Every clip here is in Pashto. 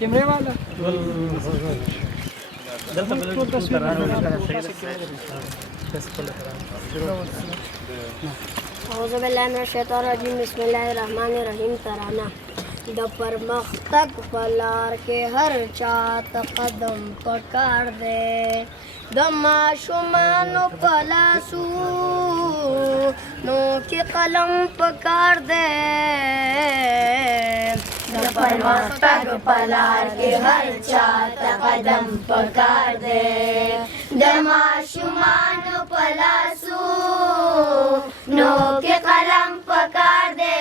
कैमरे वाला औज़ुबिल्लाहिमिनश्शैतानिर्रजीम बिस्मिल्लाहिर्रहमानिर्रहीम तराना द परमख्तक पलार के हर चात कदम पकड़ दे द माशुमानो पलासू नो के कलम पकड़ दे द परमख्तक पलार के हर चात कदम पकड़ दे द माशुमानो पलासू नो के कलम पकड़ दे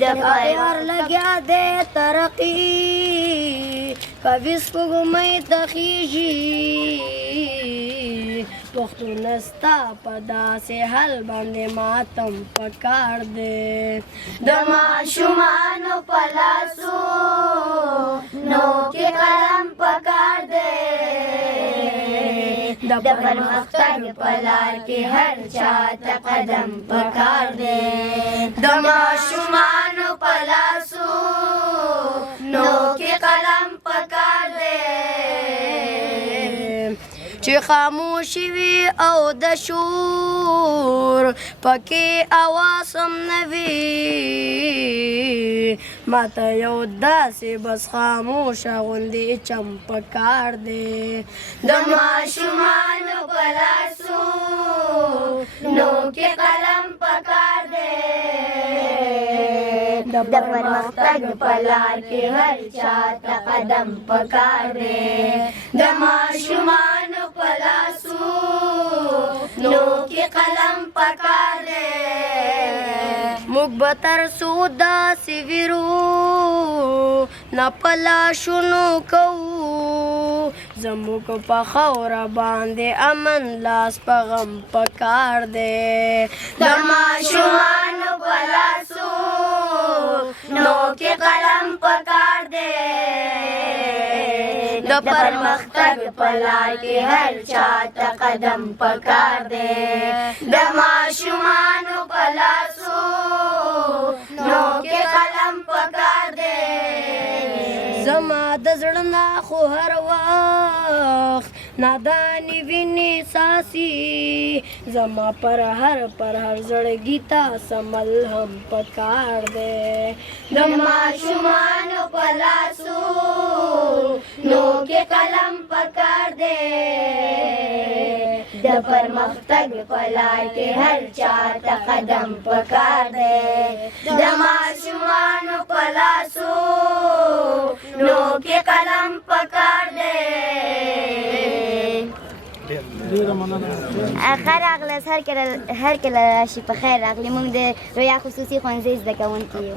जब और लगा दे तरक्की कभी घुमई तखीजी पुख्तू नस्ता पदा से हल बंदे मातम पकड़ दे दमा शुमानो पलासू नो के कलम पकड़ दे दबर मख्तर पलार के हर चात कदम पकड़ दे दमा शुमानो पलासू नो के कलम पकड़ दे چې خاموشي وي او د شور پکې اواز هم نه وي ماته یو داسې بس خاموشه غوندې چم پکار دی د ماشومانو په لاسو نو کې قلم پکار دی د پرمختګ په لار کې هر چا ته قدم پکار دی د ماشومانو پلاسو نو کې قلم پکار دی موږ به تر څو داسې ویرو نه پلاشونو کوو زموږ په خاوره باندې امن لاس په غم پکار دی د ماشومانو پلاسو نو کې قلم پکار دی د پرمختګ په لار کې هر چا ته قدم پکار دی د ماشومانو په لاسو نو کې قلم پکار دی زما د زړه نه خو هر وخت ناداني ویني ساسي زما پر هر زړګي تا سمل هم پکار دی د ماشومانو په لاسو نو کې قلم پکار دی د پرمختګ په لار کې هر چا ته قدم پکار دی د ماشومانو په لاسو نو کې قلم پکار دی خیر راغلاست هر کله راشي په خیر راغلی موږ د رویا خصوصي ښوونځي زده کوونکي یو